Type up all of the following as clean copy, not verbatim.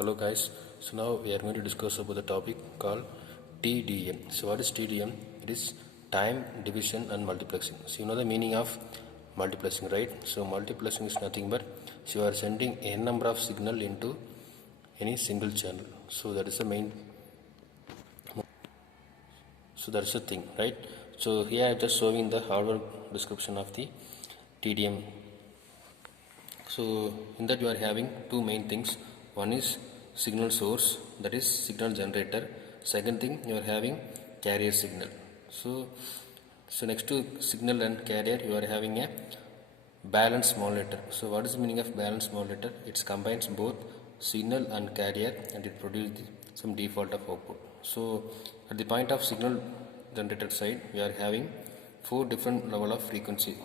Hello guys, so now we are going to discuss about the topic called TDM. So what is TDM? It is time division and multiplexing. So you know the meaning of multiplexing, right? So multiplexing is nothing but you are sending n number of signal into any single channel. So that is the main, so that's the thing, right? So here I am just showing the hardware description of the TDM. So in that you are having two main things. One is signal source, that is signal generator. Second thing, you are having carrier signal. So next to signal and carrier you are having a balanced modulator. So what is the meaning of balanced modulator? It combines both signal and carrier and it produces some default of output. So at the point of signal generator side we are having four different level of frequency.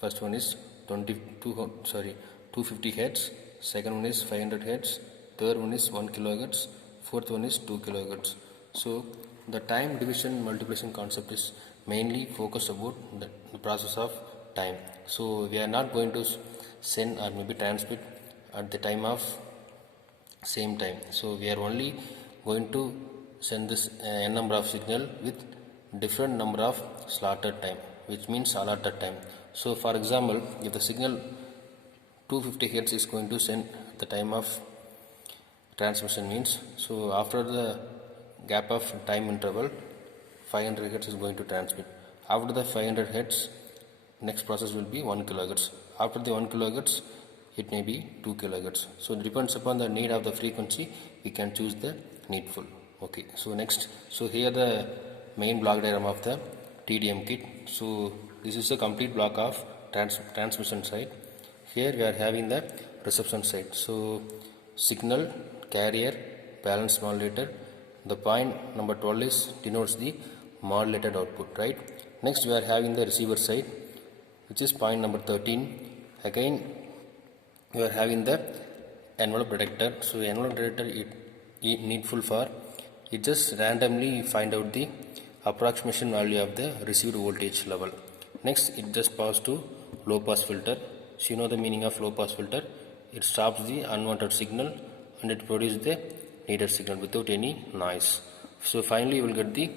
First one is 250 Hz, second one is 500 Hz, third one is 1 kHz, fourth one is 2 kHz. So the time division multiplication concept is mainly focused about the process of time. So we are not going to send or maybe transmit at the time of same time. So we are only going to send this n number of signal with different number of slotted time, which means allotted time. So for example, if the signal 250 Hz is going to send at the time of transmission means, so after the gap of time interval 500 Hz is going to transmit. After the 500 Hz, next process will be 1 kHz. After the 1 kHz, it may be 2 kHz. So it depends upon the need of the frequency, we can choose the needful. Okay, so next, so here the main block diagram of the TDM kit. So this is a complete block of transmission side. Here we are having the reception side. So signal, carrier, balanced modulator. The point number 12 is denotes the modulated output, right? Next we are having the receiver side, which is point number 13. Again we are having the envelope detector. So envelope detector it needful for it just randomly find out the approximation value of the received voltage level. Next it just pass to low pass filter. So you know the meaning of low pass filter. It stops the unwanted signal and it produces the needed signal without any noise. So finally you will get the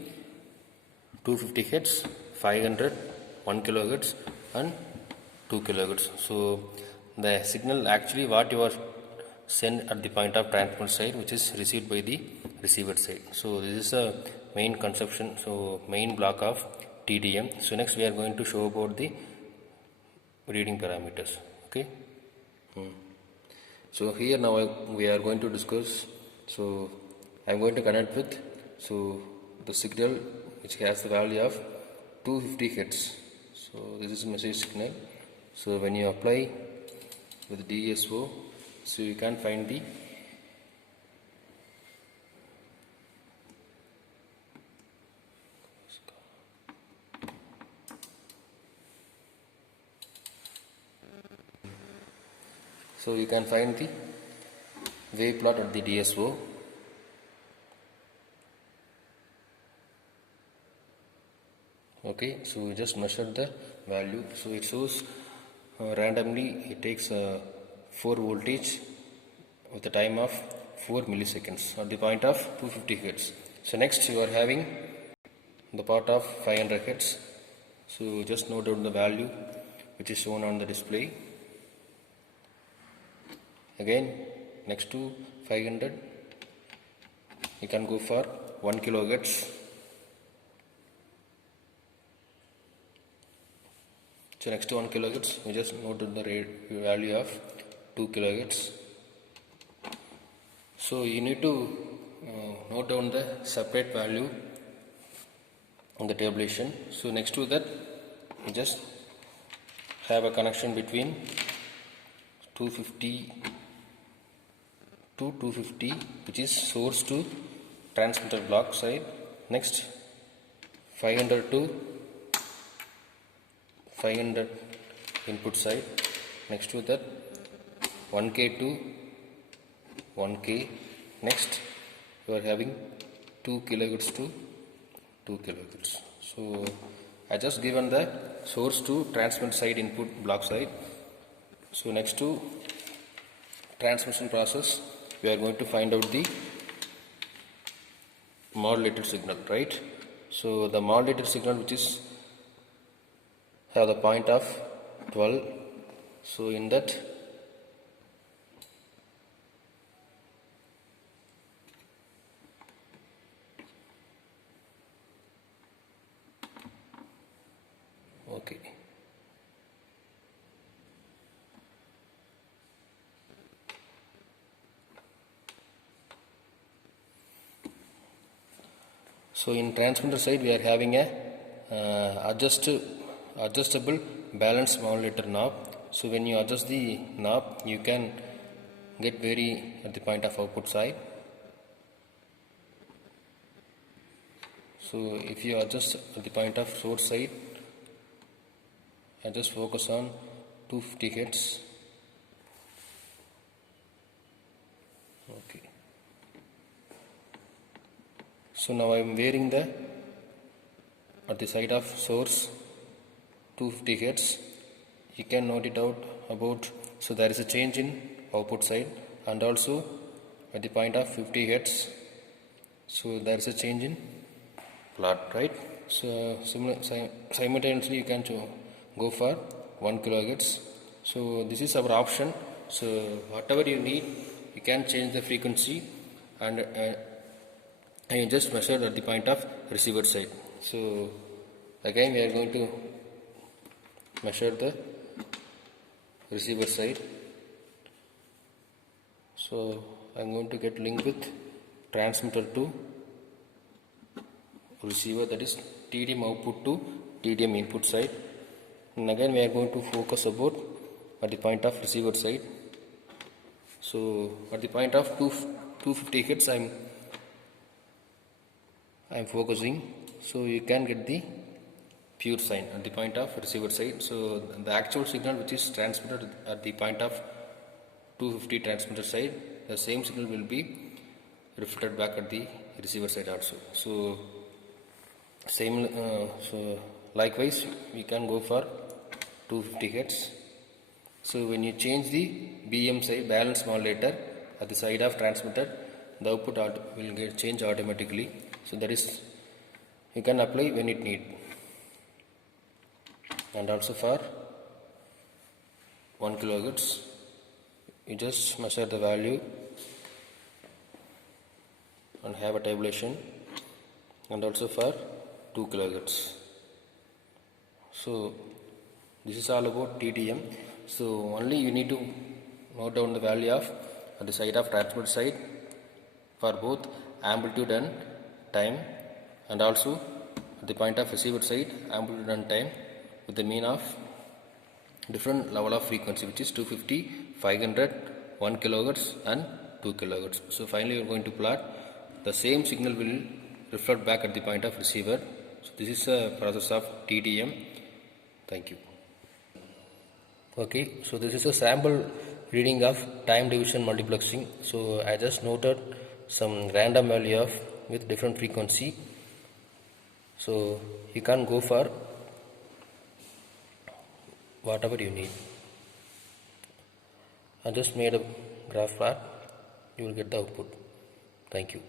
250 Hz, 500, 1 kHz and 2 kHz. So the signal actually what you are sent at the point of transmit side, which is received by the receiver side. So this is a main conception, so main block of TDM. So next we are going to show about the reading parameters. Okay. So here now we are going to discuss. So I am going to connect with the signal which has the value of 250 Hz. So this is a message signal. So when you apply with DSO, so you can find the wave plot at the DSO. Okay, so we just measured the value. So it shows randomly it takes 4 voltage with the time of 4 milliseconds at the point of 250 Hz. So next you are having the part of 500 Hz. So just note down the value which is shown on the display. Again next to 500 you can go for 1 kHz. So next to 1 kHz we just note down the value of 2 kHz. So you need to note down the separate value on the tabulation. So next to that you just have a connection between 250 to 250, which is source to transmitter block side. Next 500 to 500 input side. Next to that 1K to 1K. Next you are having 2 kHz to 2 kHz. So I just given the source to transmit side input block side. So next to transmission process, we are going to find out the modulated signal, right? So the modulated signal, which is have the point of 12. So in that, okay, so in transmitter side we are having a adjustable balance modulator knob. So when you adjust the knob, you can get vary at the point of output side. So if you adjust at the point of source side, I just focus on 250 Hz. Okay. So now I am wearing the at the side of source 250 Hz. You can note it out about, so there is a change in output side, and also at the point of 50 Hz, so there is a change in plot, right? So simultaneously you can go for 1 kHz. So this is our option. So whatever you need, you can change the frequency, and you just measure at the point of receiver side. So again we are going to measure the receiver side. So I am going to get link with transmitter to receiver, that is TDM output to TDM input side, and again we are going to focus about at the point of receiver side. So at the point of 250 Hz I am focusing, so you can get the pure sine at the point of receiver side. So the actual signal which is transmitted at the point of 250 transmitter side, the same signal will be reflected back at the receiver side also. So so likewise we can go for 250 Hz. So when you change the BM side, balance modulator, at the side of transmitter, the output will get changed automatically. So that is, you can apply when it need. And also for 1 kHz, you just measure the value and have a tabulation, and also for 2 kHz. So this is all about TDM. So only you need to note down the value of at the side of transmitter side for both amplitude and time, and also at the point of receiver side amplitude and time with the mean of different level of frequency, which is 250, 500, 1 kHz and 2 kHz. So finally you are going to plot. The same signal will reflect back at the point of receiver. So this is a process of TDM. Thank you. Okay, so this is a sample reading of time division multiplexing. So I just noted some random value of with different frequency. So you can go for whatever you need. I just made a graph plot. You will get the output. Thank you.